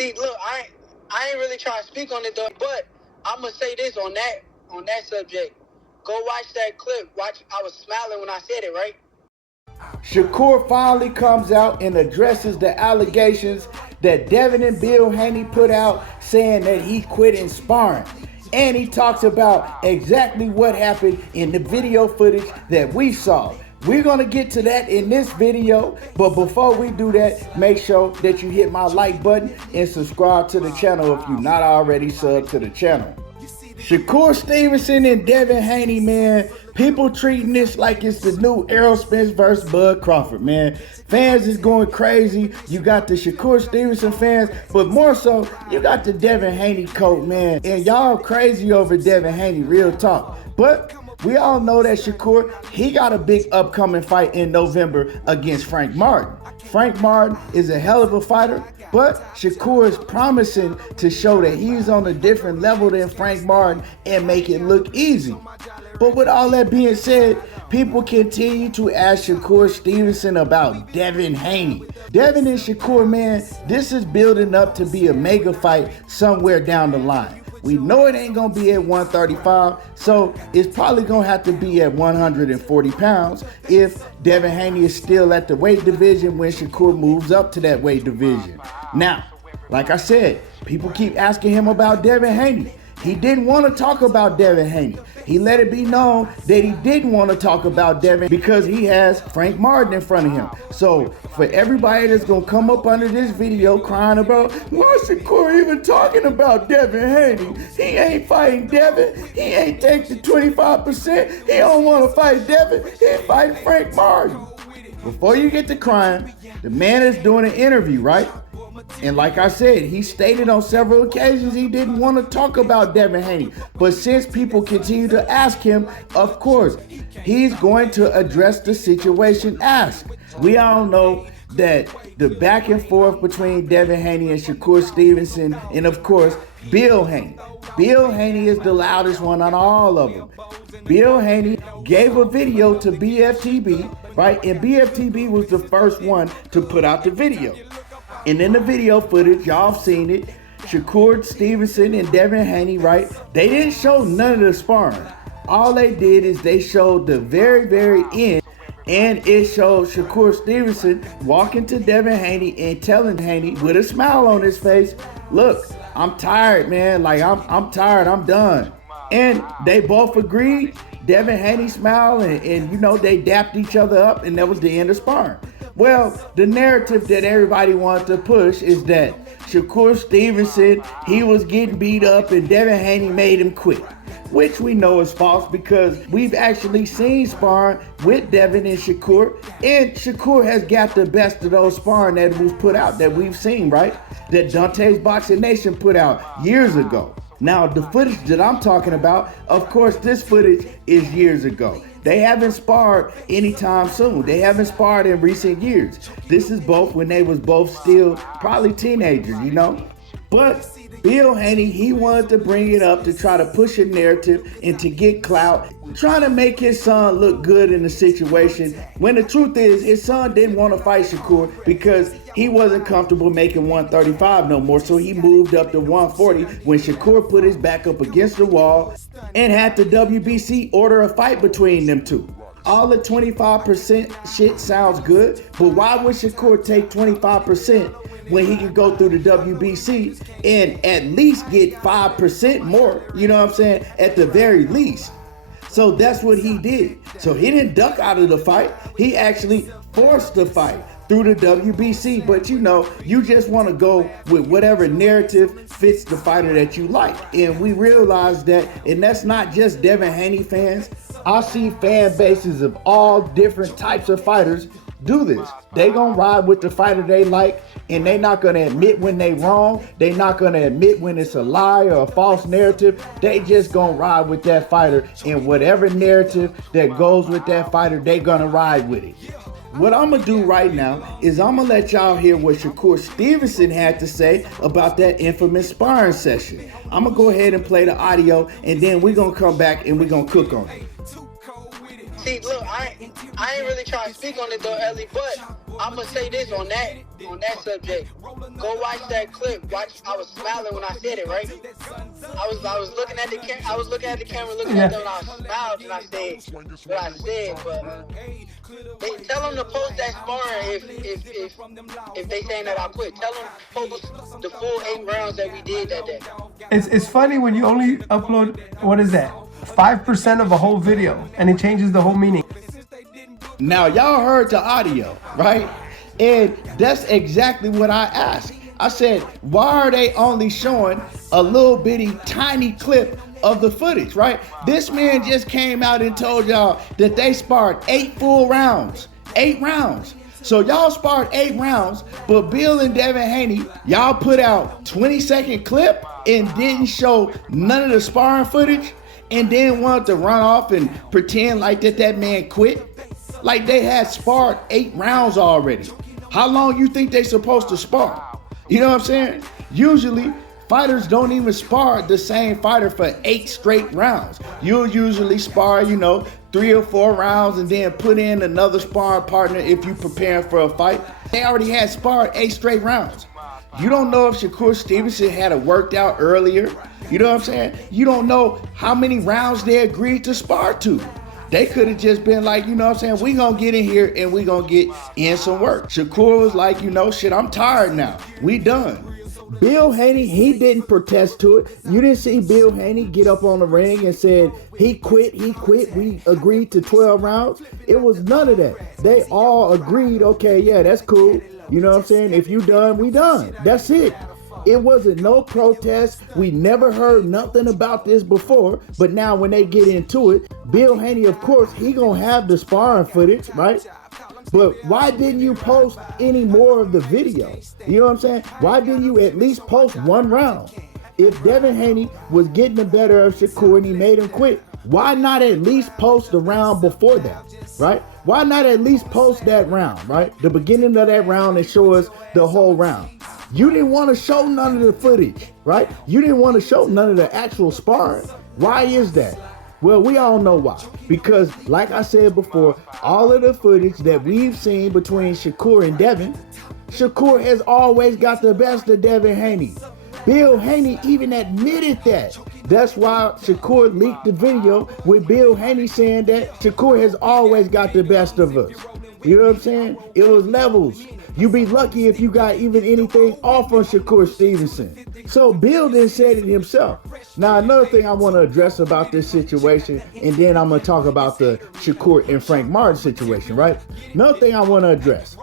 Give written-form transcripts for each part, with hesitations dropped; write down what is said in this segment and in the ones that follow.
See, look, I ain't really trying to speak on it though, but I'm gonna say this on that subject. Go watch that clip. Watch. I was smiling when I said it, right? Shakur finally comes out and addresses the allegations that Devin and Bill Haney put out, saying that he quit in sparring. And he talks about exactly what happened in the video footage that we saw. We're gonna get to that in this video, but before we do that, make sure that you hit my like button and subscribe to the channel if you're not already subbed to the channel. Shakur Stevenson and Devin Haney, man, people treating this like it's the new Errol Spence versus Bud Crawford, man. Fans is going crazy. You got the Shakur Stevenson fans, but more so, you got the Devin Haney coat, man. And y'all crazy over Devin Haney, real talk. But we all know that Shakur, he got a big upcoming fight in November against Frank Martin. Frank Martin is a hell of a fighter, but Shakur is promising to show that he's on a different level than Frank Martin and make it look easy. But with all that being said, people continue to ask Shakur Stevenson about Devin Haney. Devin and Shakur, man, this is building up to be a mega fight somewhere down the line. We know it ain't gonna be at 135, so it's probably gonna have to be at 140 pounds if Devin Haney is still at the weight division when Shakur moves up to that weight division. Now, like I said, people keep asking him about Devin Haney. He didn't want to talk about Devin Haney. He let it be known that he didn't want to talk about Devin because he has Frank Martin in front of him. So for everybody that's going to come up under this video crying about, why Shakur even talking about Devin Haney? He ain't fighting Devin. He ain't taking the 25%. He don't want to fight Devin. He fighting Frank Martin. Before you get to crying, the man is doing an interview, right? And like I said, he stated on several occasions he didn't want to talk about Devin Haney. But since people continue to ask him, of course, he's going to address the situation asked. We all know that the back and forth between Devin Haney and Shakur Stevenson, and of course, Bill Haney. Bill Haney is the loudest one on all of them. Bill Haney gave a video to BFTB, right? And BFTB was the first one to put out the video. And in the video footage, y'all seen it, Shakur Stevenson and Devin Haney, right? They didn't show none of the sparring. All they did is they showed the very, very end, and it showed Shakur Stevenson walking to Devin Haney and telling Haney with a smile on his face, look, I'm tired, man. Like, I'm tired. I'm done. And they both agreed. Devin Haney smiled and you know, they dapped each other up, and that was the end of sparring. Well, the narrative that everybody wants to push is that Shakur Stevenson, he was getting beat up and Devin Haney made him quit, which we know is false because we've actually seen sparring with Devin and Shakur has got the best of those sparring that was put out that we've seen, right? That Dante's Boxing Nation put out years ago. Now, the footage that I'm talking about, of course, this footage is years ago. They haven't sparred anytime soon. They haven't sparred in recent years. This is both when they was both still probably teenagers, you know? But Bill Haney, he wanted to bring it up to try to push a narrative and to get clout, trying to make his son look good in the situation, when the truth is his son didn't want to fight Shakur because he wasn't comfortable making 135 no more, so he moved up to 140 when Shakur put his back up against the wall and had the WBC order a fight between them two. All the 25% shit sounds good, but why would Shakur take 25% when he could go through the WBC and at least get 5% more, you know what I'm saying, at the very least? So that's what he did. So he didn't duck out of the fight. He actually forced the fight through the WBC. But you know, you just want to go with whatever narrative fits the fighter that you like. And we realize that, and that's not just Devin Haney fans. I see fan bases of all different types of fighters do this. They gonna ride with the fighter they like, and they not gonna admit when they wrong. They not gonna admit when it's a lie or a false narrative. They just gonna ride with that fighter, and whatever narrative that goes with that fighter, they gonna ride with it. What I'm gonna do right now is I'm gonna let y'all hear what Shakur Stevenson had to say about that infamous sparring session. I'm gonna go ahead and play the audio, and then we're gonna come back and we're gonna cook on it. See, look, I ain't really trying to speak on it though, Ellie, but I'm gonna say this on that subject. Go watch that clip. I was smiling when I said it, right? I was looking at the camera, looking at them, and I smiled and I said what I said. But they tell them to post that sparring if they saying that I quit. Tell them to post the full 8 rounds that we did that day. It's funny when you only upload, what is that, 5% of a whole video, and it changes the whole meaning. Now, y'all heard the audio, right? And that's exactly what I asked. I said, why are they only showing a little bitty tiny clip of the footage, right? This man just came out and told y'all that they sparred 8 full rounds. 8 rounds. So y'all sparred 8 rounds, but Bill and Devin Haney, y'all put out 20-second clip and didn't show none of the sparring footage, and then wanted to run off and pretend like that man quit. Like they had sparred 8 rounds already. How long you think they supposed to spar? You know what I'm saying? Usually, fighters don't even spar the same fighter for 8 straight rounds. You'll usually spar, 3 or 4 rounds and then put in another sparring partner if you're preparing for a fight. They already had sparred 8 straight rounds. You don't know if Shakur Stevenson had it worked out earlier. You know what I'm saying? You don't know how many rounds they agreed to spar to. They could have just been like, we gonna get in here and we gonna get in some work. Shakur was like, shit, I'm tired now. We done. Bill Haney, he didn't protest to it. You didn't see Bill Haney get up on the ring and said, he quit, we agreed to 12 rounds. It was none of that. They all agreed, okay, yeah, that's cool. You know what I'm saying? If you done, we done. That's it. It wasn't no protest. We never heard nothing about this before. But now when they get into it, Bill Haney, of course, he gonna have the sparring footage, right? But why didn't you post any more of the video? You know what I'm saying? Why didn't you at least post 1 round? If Devin Haney was getting the better of Shakur and he made him quit, why not at least post the round before that, right? Why not at least post that round, right? The beginning of that round and show us the whole round. You didn't want to show none of the footage, right? You didn't want to show none of the actual sparring. Why is that? Well, we all know why. Because, like I said before, all of the footage that we've seen between Shakur and Devin, Shakur has always got the best of Devin Haney. Bill Haney even admitted that. That's why Shakur leaked the video with Bill Haney saying that Shakur has always got the best of us. You know what I'm saying? It was levels. You'd be lucky if you got even anything off on Shakur Stevenson. So Bill then said it himself. Now, another thing I want to address about this situation, and then I'm going to talk about the Shakur and Frank Martin situation, right? Another thing I want to address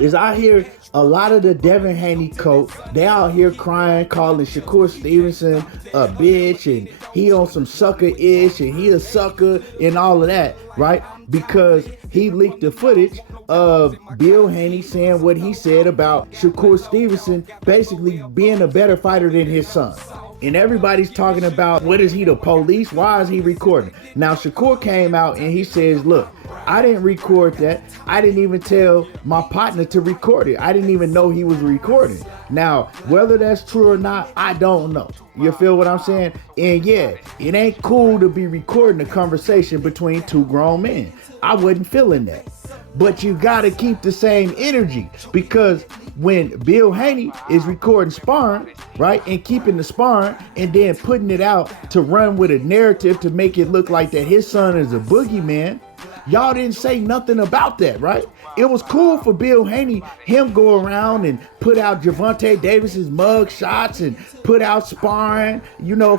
is I hear a lot of the Devin Haney coach, they out here crying, calling Shakur Stevenson a bitch, and he on some sucker-ish, and he a sucker, and all of that, right? Because he leaked the footage of Bill Haney saying what he said about Shakur Stevenson basically being a better fighter than his son. And everybody's talking about, what is he, the police? Why is he recording? Now, Shakur came out and he says, look, I didn't record that. I didn't even tell my partner to record it. I didn't even know he was recording. Now, whether that's true or not, I don't know. You feel what I'm saying? And yeah, it ain't cool to be recording a conversation between 2 grown men. I wasn't feeling that. But you gotta keep the same energy, because when Bill Haney is recording sparring, right, and keeping the sparring and then putting it out to run with a narrative to make it look like that his son is a boogeyman, y'all didn't say nothing about that, right? It was cool for Bill Haney, him go around and put out Gervonta Davis's mug shots and put out sparring,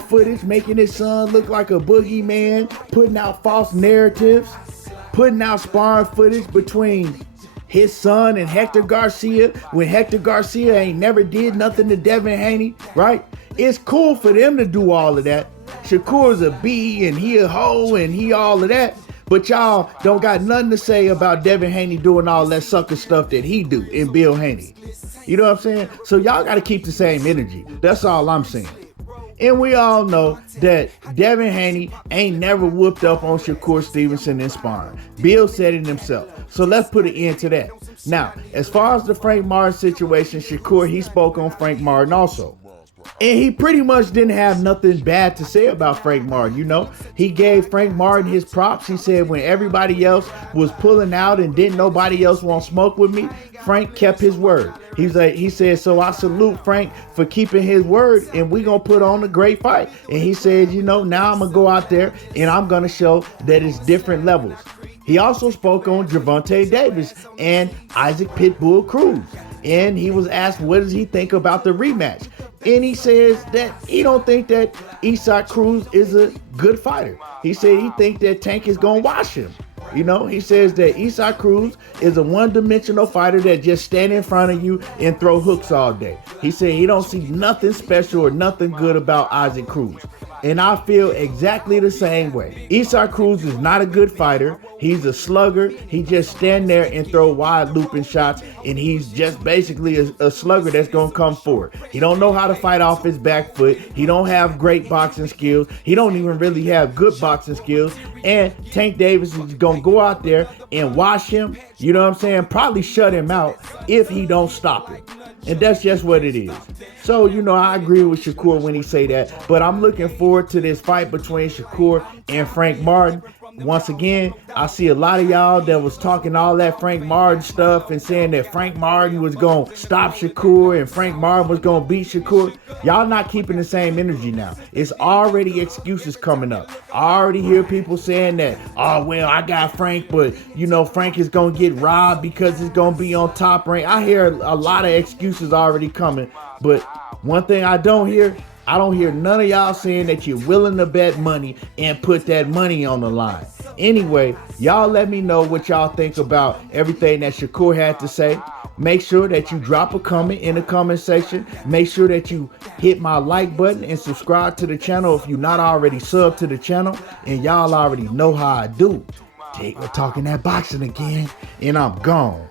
footage, making his son look like a boogeyman, putting out false narratives, putting out sparring footage between his son and Hector Garcia when Hector Garcia ain't never did nothing to Devin Haney, right? It's cool for them to do all of that. Shakur's a B and he a hoe and he all of that. But y'all don't got nothing to say about Devin Haney doing all that sucker stuff that he do in Bill Haney. You know what I'm saying? So y'all got to keep the same energy. That's all I'm saying. And we all know that Devin Haney ain't never whooped up on Shakur Stevenson in sparring. Bill said it himself. So let's put an end to that. Now, as far as the Frank Martin situation, Shakur, he spoke on Frank Martin also. And he pretty much didn't have nothing bad to say about Frank Martin. You know, he gave Frank Martin his props. He said when everybody else was pulling out and didn't nobody else want to smoke with me, Frank kept his word. He said, so I salute Frank for keeping his word, and we gonna put on a great fight. And he said, you know, now I'm gonna go out there and I'm gonna show that it's different levels. He also spoke on Gervonta Davis and Issac Pitbull Cruz. And he was asked, what does he think about the rematch? And he says that he don't think that Issac Cruz is a good fighter. He said he think that Tank is going to wash him. You know, he says that Issac Cruz is a one-dimensional fighter that just stand in front of you and throw hooks all day. He said he don't see nothing special or nothing good about Issac Cruz. And I feel exactly the same way. Issac Cruz is not a good fighter. He's a slugger. He just stand there and throw wide looping shots, and he's just basically a slugger that's gonna come forward. He don't know how to fight off his back foot. He don't have great boxing skills. He don't even really have good boxing skills. And Tank Davis is gonna go out there and wash him. You know what I'm saying? Probably shut him out if he don't stop him. And that's just what it is. So, you know, I agree with Shakur when he say that. But I'm looking forward to this fight between Shakur and Frank Martin. Once again, I see a lot of y'all that was talking all that Frank Martin stuff and saying that Frank Martin was going to stop Shakur and Frank Martin was going to beat Shakur. Y'all not keeping the same energy now. It's already excuses coming up. I already hear people saying that, oh, well, I got Frank, but, you know, Frank is going to get robbed because it's going to be on Top Rank. I hear a lot of excuses already coming. But one thing I don't hear none of y'all saying that you're willing to bet money and put that money on the line. Anyway, y'all let me know what y'all think about everything that Shakur had to say. Make sure that you drop a comment in the comment section. Make sure that you hit my like button and subscribe to the channel if you're not already subbed to the channel. And y'all already know how I do. We're talking that boxing again, and I'm gone.